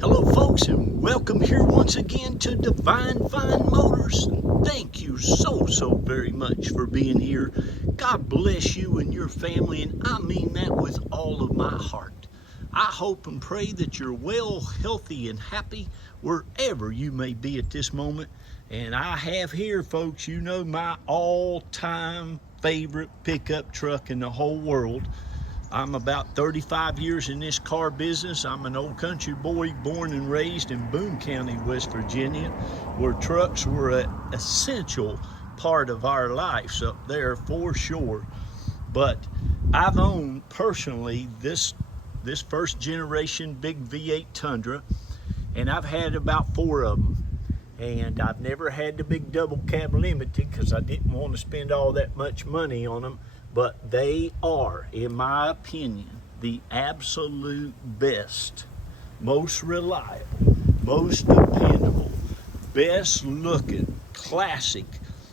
Hello folks, and welcome here once again to Divine Fine Motors. Thank you so very much for being here. God bless you and your family, and I mean that with all of my heart. I hope and pray that you're well, healthy, and happy wherever you may be at this moment. And I have here, folks, you know, my all-time favorite pickup truck in the whole world. I'm about 35 years in this car business. I'm an old country boy born and raised in Boone County, West Virginia, where trucks were an essential part of our lives up there for sure. But I've owned personally this first generation big V8 Tundra, and I've had about 4 of them. And I've never had the big double cab limited because I didn't want to spend all that much money on them. But they are, in my opinion, the absolute best, most reliable, most dependable, best looking, classic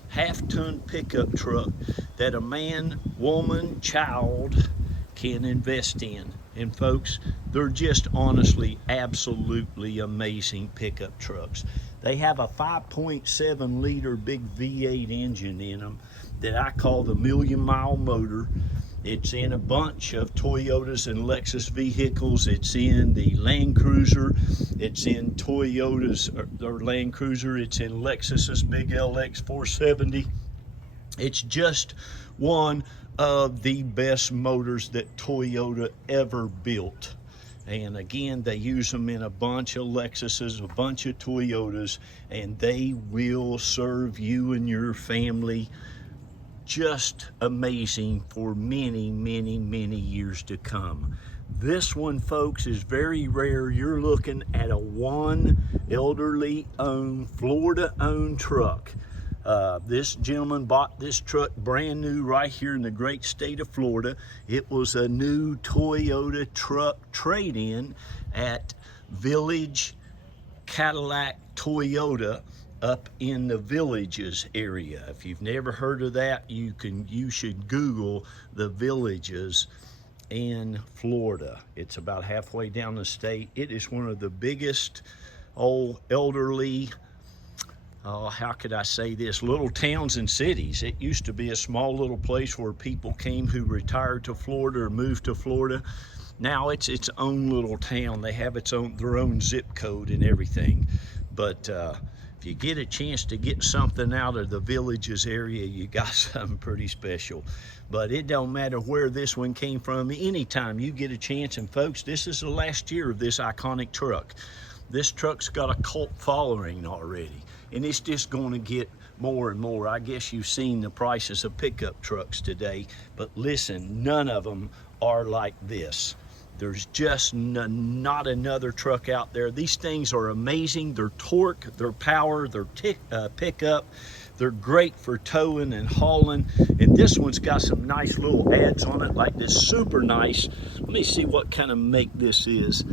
half-ton pickup truck that a man, woman, child can invest in. And folks, they're just honestly absolutely amazing pickup trucks. They have a 5.7 liter big V8 engine in them that I call the million-mile motor. It's in a bunch of Toyotas and Lexus vehicles. It's in the Land Cruiser. It's in Toyota's or Land Cruiser. It's in Lexus's big LX 470. It's just one of the best motors that Toyota ever built. And again, they use them in a bunch of Lexuses, a bunch of Toyotas, and they will serve you and your family just amazing for many years to come. This one, folks, is very rare. You're looking at a one elderly owned, Florida owned truck. This gentleman bought this truck brand new right here in the great state of Florida. It was a new Toyota truck trade-in at Village Cadillac Toyota up in the Villages area. If you've never heard of that, you should Google the Villages in Florida. It's about halfway down the state. It is one of the biggest old elderly, how could I say this, little towns and cities. It used to be a small little place where people came who retired to Florida or moved to Florida. Now it's its own little town. They have their own zip code and everything. But if you get a chance to get something out of the Villages area, you got something pretty special. But it don't matter where this one came from. Anytime you get a chance, and folks, this is the last year of this iconic truck. This truck's got a cult following already, and it's just going to get more and more. I guess you've seen the prices of pickup trucks today, but listen, none of them are like this. There's just not another truck out there. These things are amazing. Their torque, their power, their pickup. They're great for towing and hauling. And this one's got some nice little adds on it, like this super nice. Let me see what kind of make this is.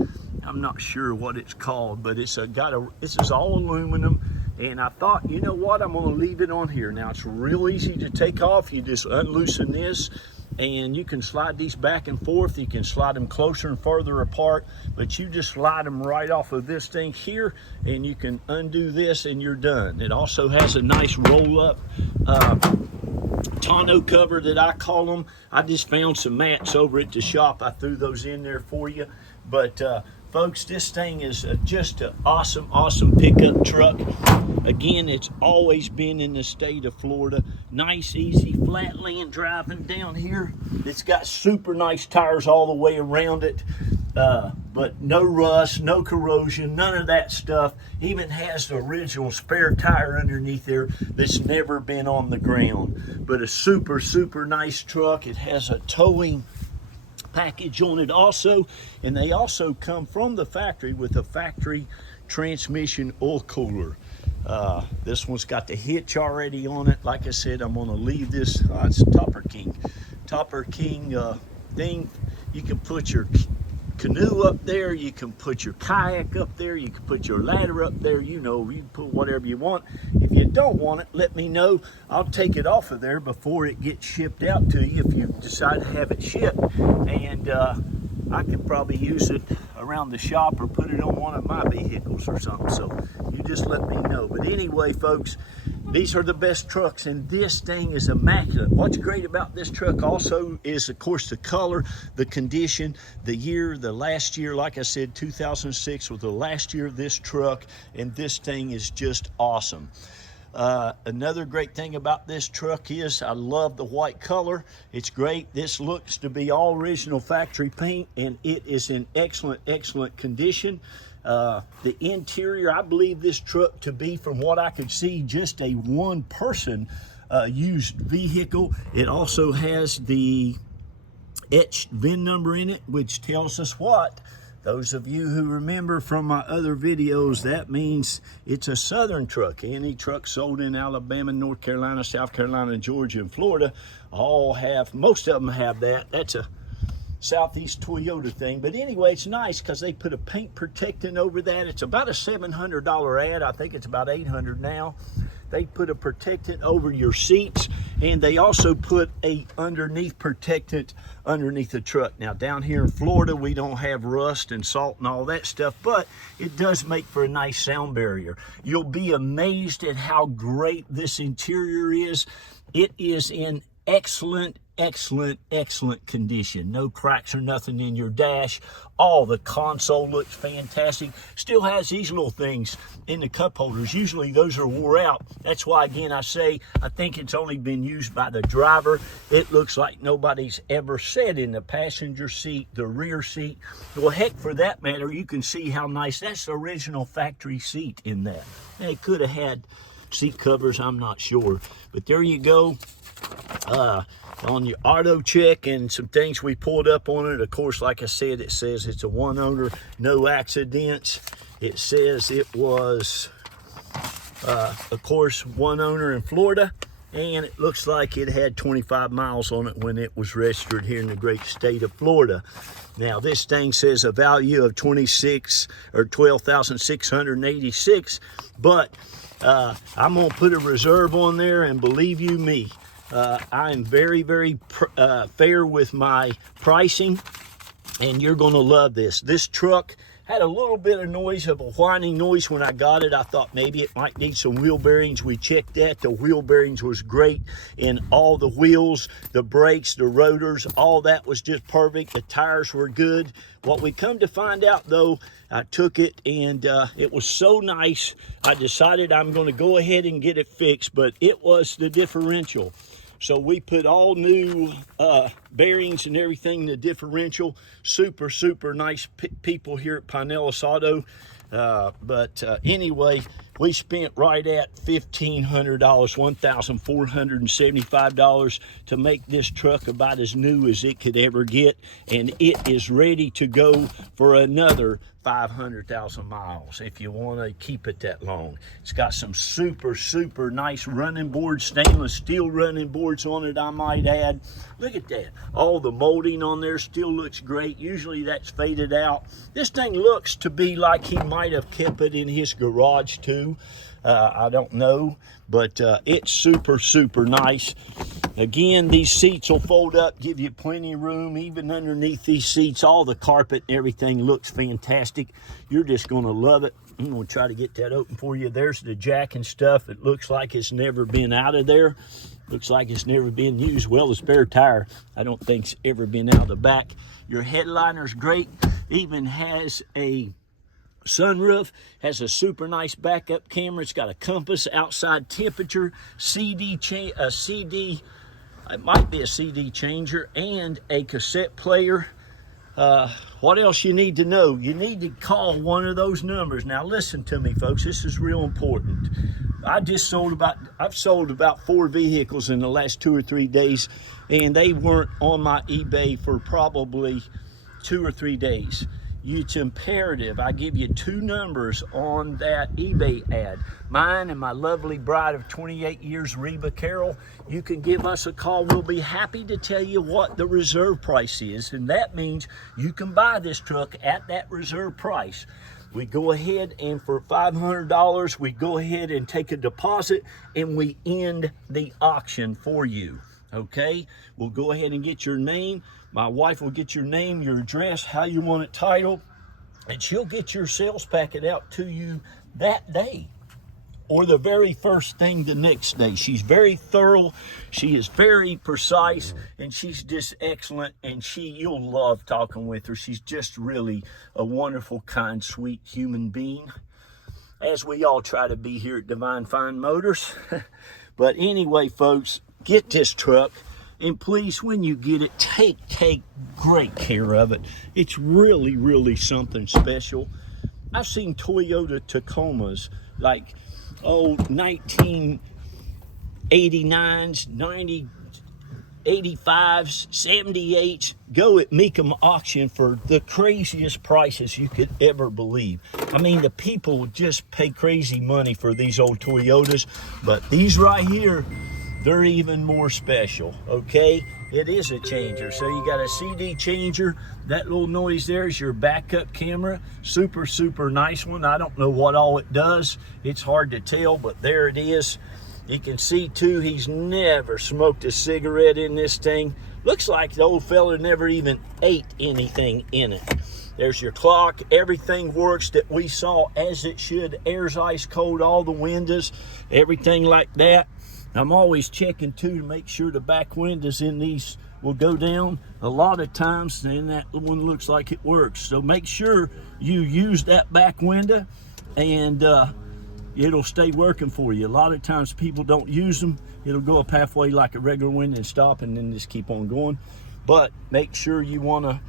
I'm not sure what it's called, but this is all aluminum. And I thought, you know what, I'm gonna leave it on here. Now it's real easy to take off. You just unloosen this, and you can slide these back and forth. You can slide them closer and further apart, but you just slide them right off of this thing here, and you can undo this and you're done. It also has a nice roll-up tonneau cover that I call them. I just found some mats over at the shop. I threw those in there for you. But folks, this thing is just an awesome pickup truck. Again, it's always been in the state of Florida. Nice, easy, flat land driving down here. It's got super nice tires all the way around it. But no rust, no corrosion, none of that stuff. Even has the original spare tire underneath there that's never been on the ground. But a super nice truck. It has a towing package on it also, and they also come from the factory with a factory transmission oil cooler. This one's got the hitch already on it. Like I said, I'm going to leave this. It's a Topper King thing. You can put your canoe up there, you can put your kayak up there, you can put your ladder up there. You know, you can put whatever you want. If you don't want it, let me know. I'll take it off of there before it gets shipped out to you if you decide to have it shipped. And I could probably use it around the shop or put it on one of my vehicles or something. So you just let me know. But anyway, folks, these are the best trucks, and this thing is immaculate. What's great about this truck also is, of course, the color, the condition, the year, the last year. Like I said, 2006 was the last year of this truck, and this thing is just awesome. Another great thing about this truck is I love the white color. It's great. This looks to be all original factory paint, and it is in excellent condition. The interior, I believe this truck to be, from what I could see, just a one-person used vehicle. It also has the etched VIN number in it, which tells us what? Those of you who remember from my other videos, that means it's a Southern truck. Any truck sold in Alabama, North Carolina, South Carolina, Georgia, and Florida all have, most of them have that. That's a Southeast Toyota thing. But anyway, it's nice because they put a paint protectant over that. It's about a $700 ad. I think it's about $800 now. They put a protectant over your seats, and they also put a underneath protectant underneath the truck. Now down here in Florida, we don't have rust and salt and all that stuff, but it does make for a nice sound barrier. You'll be amazed at how great this interior is. It is in excellent condition. No cracks or nothing in your dash. All the console looks fantastic. Still has these little things in the cup holders. Usually those are wore out. That's why, again, I say I think it's only been used by the driver. It looks like nobody's ever sat in the passenger seat, the rear seat. Well, heck, for that matter, you can see how nice. That's the original factory seat in that. They could have had seat covers, I'm not sure. But there you go. On your auto check and some things we pulled up on it. Of course, like I said, it says it's a one owner, no accidents. It says it was, of course, one owner in Florida, and it looks like it had 25 miles on it when it was registered here in the great state of Florida. Now, this thing says a value of $12,686, but I'm gonna put a reserve on there, and believe you me, I am very fair with my pricing, and you're going to love this. This truck had a little bit of noise, of a whining noise when I got it. I thought maybe it might need some wheel bearings. We checked that. The wheel bearings was great, and all the wheels, the brakes, the rotors, all that was just perfect. The tires were good. What we come to find out, though, I took it, and it was so nice, I decided I'm going to go ahead and get it fixed, but it was the differential. So we put all new bearings and everything in the differential. Super nice people here at Pinellas Auto. Anyway, we spent right at $1,500, $1,475 to make this truck about as new as it could ever get, and it is ready to go for another 500,000 miles if you want to keep it that long. It's got some super nice running boards, stainless steel running boards on it, I might add. Look at that. All the molding on there still looks great. Usually that's faded out. This thing looks to be like he might have kept it in his garage too. I don't know, but it's super nice. Again, these seats will fold up, give you plenty of room. Even underneath these seats, all the carpet and everything looks fantastic. You're just going to love it. I'm going to try to get that open for you. There's the jack and stuff. It looks like it's never been out of there. Looks like it's never been used. Well, the spare tire, I don't think's ever been out of the back. Your headliner's great. Even has a sunroof, has a super nice backup camera. It's got a compass, outside temperature, it might be a CD changer, and a cassette player. What else you need to know? You need to call one of those numbers. Now listen to me, folks, this is real important. I've sold about 4 vehicles in the last 2 or 3 days, and they weren't on my eBay for probably 2 or 3 days. It's imperative I give you 2 numbers on that eBay ad. Mine and my lovely bride of 28 years, Reba Carroll. You can give us a call. We'll be happy to tell you what the reserve price is, and that means you can buy this truck at that reserve price. We go ahead, and for $500, we go ahead and take a deposit, and we end the auction for you. Okay, we'll go ahead and get your name. My wife will get your name, your address, how you want it titled, and she'll get your sales packet out to you that day or the very first thing the next day. She's very thorough, she is very precise, and she's just excellent, and you'll love talking with her. She's just really a wonderful, kind, sweet human being, as we all try to be here at Divine Fine Motors. But anyway, folks, get this truck, and please, when you get it, take great care of it. It's really, really something special. I've seen Toyota Tacomas, like, 1989s, 85s, 78s, go at Mecum auction for the craziest prices you could ever believe. I mean, the people just pay crazy money for these old Toyotas, but these right here, they're even more special, okay? It is a changer. So you got a CD changer. That little noise there is your backup camera. Super, super nice one. I don't know what all it does. It's hard to tell, but there it is. You can see too, he's never smoked a cigarette in this thing. Looks like the old fella never even ate anything in it. There's your clock. Everything works that we saw as it should. Air's ice cold, all the windows, everything like that. I'm always checking too to make sure the back windows in these will go down. A lot of times, and that one looks like it works. So make sure you use that back window, and it'll stay working for you. A lot of times people don't use them. It'll go up halfway like a regular window and stop, and then just keep on going. But make sure you want to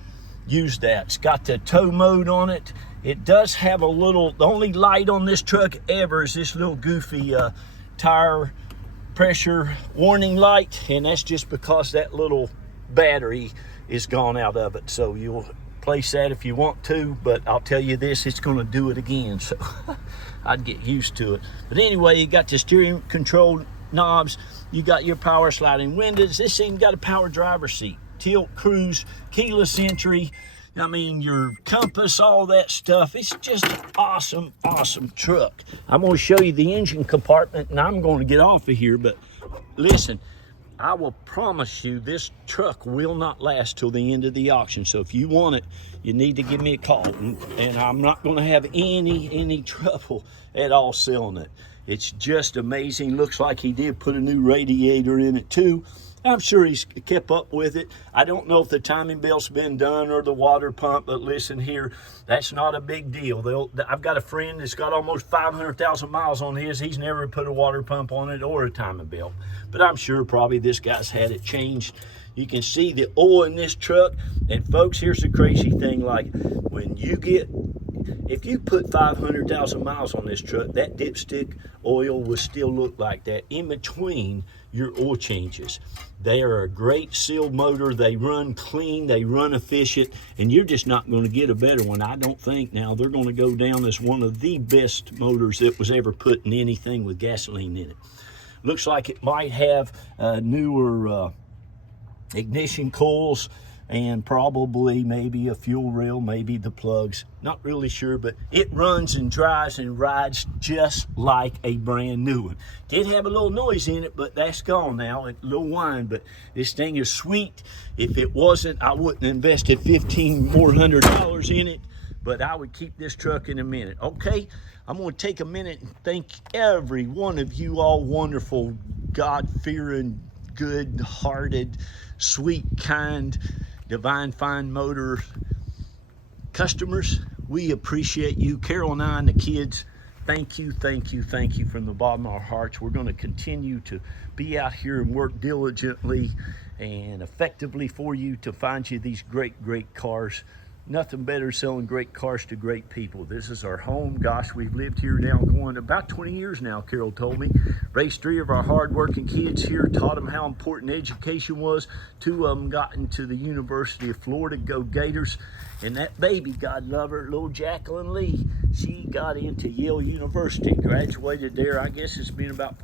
use that. It's got the tow mode on it. It does have a little, the only light on this truck ever is this little goofy tire pressure warning light, and that's just because that little battery is gone out of it. So you'll place that if you want to, but I'll tell you this, it's going to do it again, so I'd get used to it. But anyway, you got the steering control knobs, you got your power sliding windows. This even got a power driver's seat, tilt, cruise, keyless entry. I mean, your compass, all that stuff. It's just an awesome, awesome truck. I'm going to show you the engine compartment, and I'm going to get off of here. But listen, I will promise you this truck will not last till the end of the auction. So if you want it, you need to give me a call. And I'm not going to have any trouble at all selling it. It's just amazing. Looks like he did put a new radiator in it too. I'm sure he's kept up with it. I don't know if the timing belt's been done or the water pump, but listen here, that's not a big deal. I've got a friend that's got almost 500,000 miles on his. He's never put a water pump on it or a timing belt, but I'm sure probably this guy's had it changed. You can see the oil in this truck. And folks, here's the crazy thing, like when you get, if you put 500,000 miles on this truck, that dipstick oil will still look like that in between your oil changes. They are a great sealed motor. They run clean, they run efficient, and you're just not going to get a better one, I don't think. Now, they're going to go down as one of the best motors that was ever put in anything with gasoline in it. Looks like it might have newer ignition coils, and probably maybe a fuel rail, maybe the plugs. Not really sure, but it runs and drives and rides just like a brand new one. Did have a little noise in it, but that's gone now, a little whine, but this thing is sweet. If it wasn't, I wouldn't have invested $1,500 more in it, but I would keep this truck in a minute. Okay, I'm going to take a minute and thank every one of you all wonderful, God-fearing, good-hearted, sweet, kind, Divine Fine Motor customers. We appreciate you. Carol and I and the kids, thank you, thank you, thank you from the bottom of our hearts. We're going to continue to be out here and work diligently and effectively for you to find you these great, great cars. Nothing better selling great cars to great people. This is our home. Gosh, we've lived here now going about 20 years now, Carol told me. Raised 3 of our hard-working kids here, taught them how important education was. 2 of them got into the University of Florida, go Gators. And that baby, God love her, little Jacqueline Lee, she got into Yale University, graduated there. I guess it's been about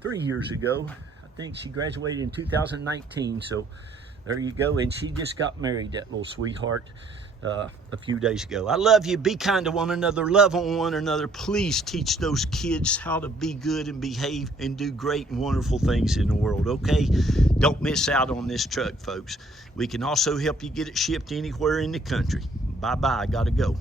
3 years ago. I think she graduated in 2019, so there you go. And she just got married, that little sweetheart, a few days ago. I love you. Be kind to one another. Love on one another. Please teach those kids how to be good and behave and do great and wonderful things in the world, okay? Don't miss out on this truck, folks. We can also help you get it shipped anywhere in the country. Bye-bye. I got to go.